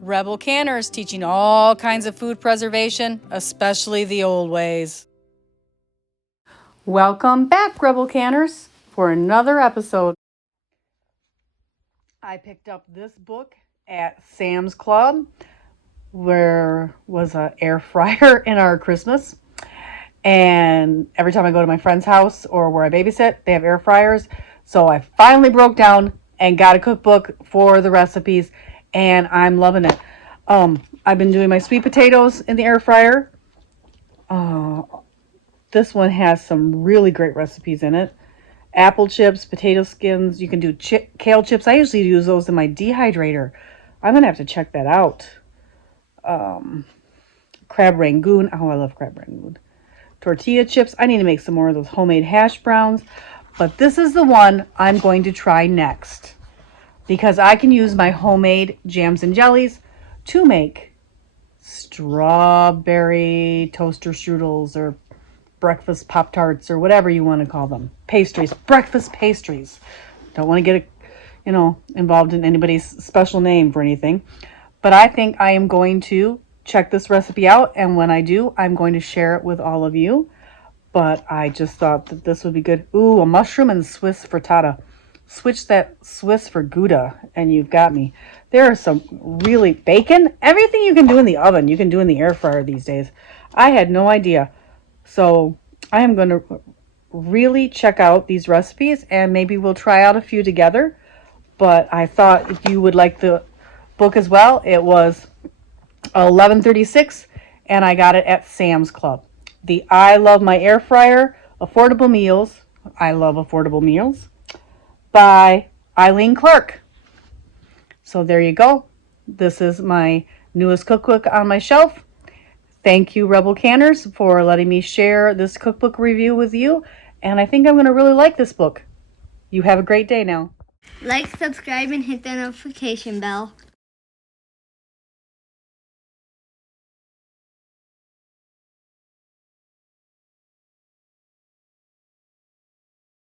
Rebel Canners teaching all kinds of food preservation, especially the old ways. Welcome back, Rebel Canners, for another episode. I picked up this book at Sam's Club, where was an air fryer in our Christmas. And every time I go to my friend's house or where I babysit, they have air fryers. So I finally broke down and got a cookbook for the recipes, and I'm loving it. I've been doing my sweet potatoes in the air fryer. This one has some really great recipes in it. Apple chips, potato skins. You can do kale chips. I usually use those in my dehydrator. I'm going to have to check that out. Crab rangoon. Oh, I love crab rangoon. Tortilla chips. I need to make some more of those homemade hash browns. But this is the one I'm going to try next, because I can use my homemade jams and jellies to make strawberry toaster strudels or breakfast Pop-Tarts or whatever you want to call them. Pastries, breakfast pastries. Don't want to get, involved in anybody's special name for anything. But I think I am going to check this recipe out, and when I do, I'm going to share it with all of you. But I just thought that this would be good. Ooh, a mushroom and Swiss frittata. Switch that Swiss for Gouda, and you've got me. There are some really bacon. Everything you can do in the oven, you can do in the air fryer these days. I had no idea. So I am going to really check out these recipes, and maybe we'll try out a few together. But I thought if you would like the book as well, it was $11.36, and I got it at Sam's Club. The I Love My Air Fryer Affordable Meals. I love affordable meals. By Eileen Clark. So there you go. This is my newest cookbook on my shelf. Thank you, Rebel Canners, for letting me share this cookbook review with you. And I think I'm going to really like this book. You have a great day now. Like, subscribe, and hit the notification bell.